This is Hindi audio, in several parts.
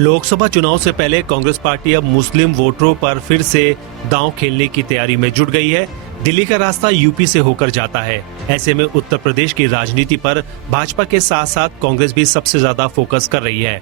लोकसभा चुनाव से पहले कांग्रेस पार्टी अब मुस्लिम वोटरों पर फिर से दांव खेलने की तैयारी में जुट गई है। दिल्ली का रास्ता यूपी से होकर जाता है। ऐसे में उत्तर प्रदेश की राजनीति पर भाजपा के साथ साथ कांग्रेस भी सबसे ज्यादा फोकस कर रही है।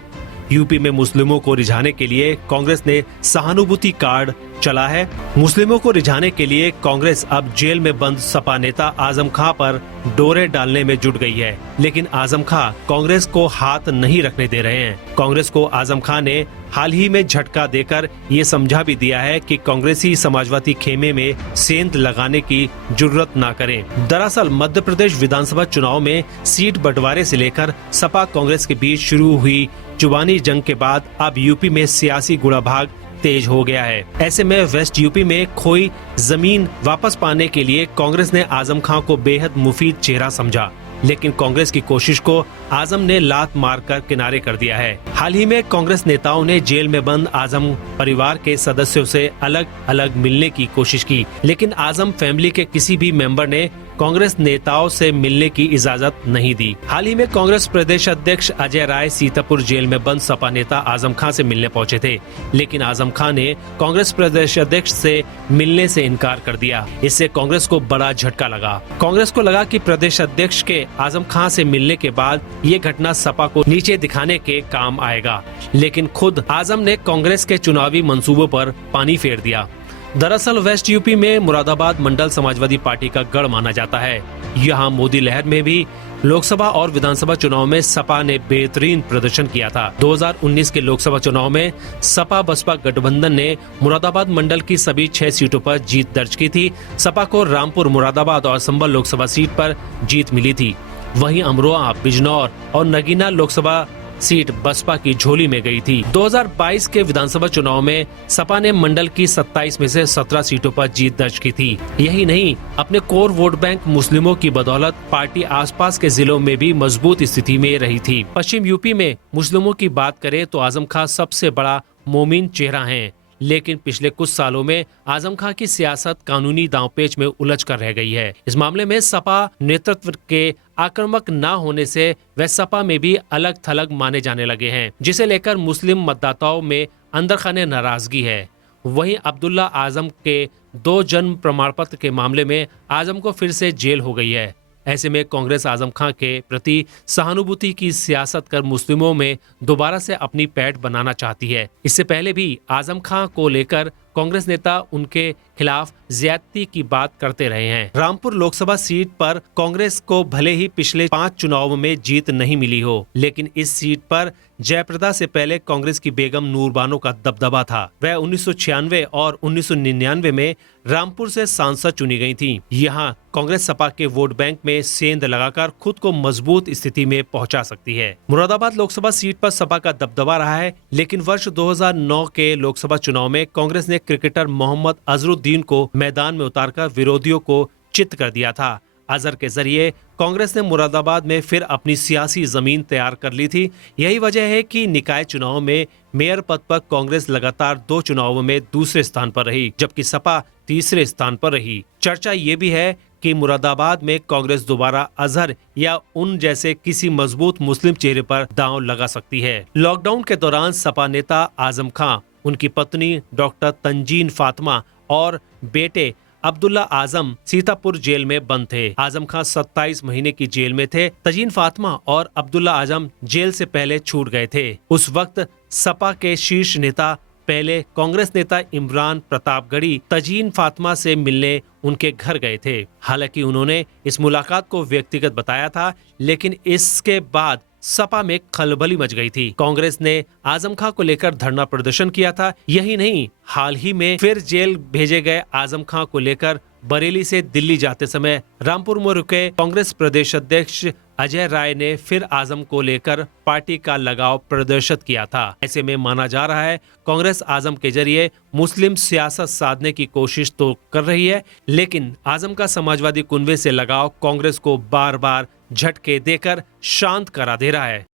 यूपी में मुस्लिमों को रिझाने के लिए कांग्रेस ने सहानुभूति कार्ड चला है। मुस्लिमों को रिझाने के लिए कांग्रेस अब जेल में बंद सपा नेता आजम खां पर डोरे डालने में जुट गई है, लेकिन आजम खां कांग्रेस को हाथ नहीं रखने दे रहे हैं। कांग्रेस को आजम खां ने हाल ही में झटका देकर ये समझा भी दिया है कि कांग्रेसी समाजवादी खेमे में सेंध लगाने की जुर्रत ना करें। दरअसल मध्य प्रदेश विधानसभा चुनाव में सीट बंटवारे से लेकर सपा कांग्रेस के बीच शुरू हुई जुबानी जंग के बाद अब यूपी में सियासी गुड़ाभाग तेज हो गया है। ऐसे में वेस्ट यूपी में खोई जमीन वापस पाने के लिए कांग्रेस ने आजम खां को बेहद मुफीद चेहरा समझा, लेकिन कांग्रेस की कोशिश को आजम ने लात मारकर किनारे कर दिया है। हाल ही में कांग्रेस नेताओं ने जेल में बंद आजम परिवार के सदस्यों से अलग अलग मिलने की कोशिश की, लेकिन आजम फैमिली के किसी भी मेंबर ने कांग्रेस नेताओं से मिलने की इजाजत नहीं दी। हाल ही में कांग्रेस प्रदेश अध्यक्ष अजय राय सीतापुर जेल में बंद सपा नेता आजम खां से मिलने पहुंचे थे, लेकिन आजम खां ने कांग्रेस प्रदेश अध्यक्ष से मिलने से इनकार कर दिया। इससे कांग्रेस को बड़ा झटका लगा। कांग्रेस को लगा कि प्रदेश अध्यक्ष के आजम खां से मिलने के बाद ये घटना सपा को नीचे दिखाने के काम आएगा, लेकिन खुद आजम ने कांग्रेस के चुनावी मंसूबों पर पानी फेर दिया। दरअसल वेस्ट यूपी में मुरादाबाद मंडल समाजवादी पार्टी का गढ़ माना जाता है। यहाँ मोदी लहर में भी लोकसभा और विधानसभा चुनाव में सपा ने बेहतरीन प्रदर्शन किया था। 2019 के लोकसभा चुनाव में सपा बसपा गठबंधन ने मुरादाबाद मंडल की सभी 6 सीटों पर जीत दर्ज की थी। सपा को रामपुर, मुरादाबाद और संभल लोकसभा सीट पर जीत मिली थी। वहीं अमरोहा, बिजनौर और नगीना लोकसभा सीट बसपा की झोली में गई थी। 2022 के विधानसभा चुनाव में सपा ने मंडल की 27 में से 17 सीटों पर जीत दर्ज की थी। यही नहीं, अपने कोर वोट बैंक मुस्लिमों की बदौलत पार्टी आसपास के जिलों में भी मजबूत स्थिति में रही थी। पश्चिम यूपी में मुस्लिमों की बात करें तो आजम खां सबसे बड़ा मोमिन चेहरा है, लेकिन पिछले कुछ सालों में आजम खां की सियासत कानूनी दांवपेच में उलझ कर रह गई है। इस मामले में सपा नेतृत्व के आक्रामक न होने से वह सपा में भी अलग थलग माने जाने लगे हैं, जिसे लेकर मुस्लिम मतदाताओं में अंदर खाने नाराजगी है। वहीं अब्दुल्ला आजम के 2 जन्म प्रमाण पत्र के मामले में आजम को फिर से जेल हो गई है। ऐसे में कांग्रेस आजम खां के प्रति सहानुभूति की सियासत कर मुस्लिमों में दोबारा से अपनी पैठ बनाना चाहती है। इससे पहले भी आजम खां को लेकर कांग्रेस नेता उनके खिलाफ ज्यादती की बात करते रहे हैं। रामपुर लोकसभा सीट पर कांग्रेस को भले ही पिछले 5 चुनाव में जीत नहीं मिली हो, लेकिन इस सीट पर जयप्रदा से पहले कांग्रेस की बेगम नूरबानो का दबदबा था। वह 1996 और 1999 में रामपुर से सांसद चुनी गई थी। यहाँ कांग्रेस सपा के वोट बैंक में सेंध लगाकर खुद को मजबूत स्थिति में पहुंचा सकती है। मुरादाबाद लोकसभा सीट पर सपा का दबदबा रहा है, लेकिन वर्ष 2009 के लोकसभा चुनाव में कांग्रेस ने क्रिकेटर मोहम्मद अजहरुद्दीन को मैदान में उतारकर विरोधियों को चित कर दिया था। अजहर के जरिए कांग्रेस ने मुरादाबाद में फिर अपनी सियासी जमीन तैयार कर ली थी। यही वजह है कि निकाय चुनाव में मेयर पद पर कांग्रेस लगातार 2 चुनावों में दूसरे स्थान पर रही, जबकि सपा तीसरे स्थान पर रही। चर्चा ये भी है कि मुरादाबाद में कांग्रेस दोबारा अजहर या उन जैसे किसी मजबूत मुस्लिम चेहरे पर दांव लगा सकती है। लॉकडाउन के दौरान सपा नेता आजम खां, उनकी पत्नी डॉक्टर तंजीन फातिमा और बेटे अब्दुल्ला आजम सीतापुर जेल में बंद थे। आजम खां 27 महीने की जेल में थे। तजीन फातिमा और अब्दुल्ला आजम जेल से पहले छूट गए थे। उस वक्त सपा के शीर्ष नेता पहले कांग्रेस नेता इमरान प्रतापगढ़ी तजीन फातिमा से मिलने उनके घर गए थे। हालांकि उन्होंने इस मुलाकात को व्यक्तिगत बताया था, लेकिन इसके बाद सपा में खलबली मच गई थी। कांग्रेस ने आजम खां को लेकर धरना प्रदर्शन किया था। यही नहीं, हाल ही में फिर जेल भेजे गए आजम खां को लेकर बरेली से दिल्ली जाते समय रामपुर में रुके कांग्रेस प्रदेश अध्यक्ष अजय राय ने फिर आजम को लेकर पार्टी का लगाव प्रदर्शित किया था। ऐसे में माना जा रहा है कांग्रेस आजम के जरिए मुस्लिम सियासत साधने की कोशिश तो कर रही है, लेकिन आजम का समाजवादी कुनबे से लगाव कांग्रेस को बार बार झटके देकर शांत करा दे रहा है।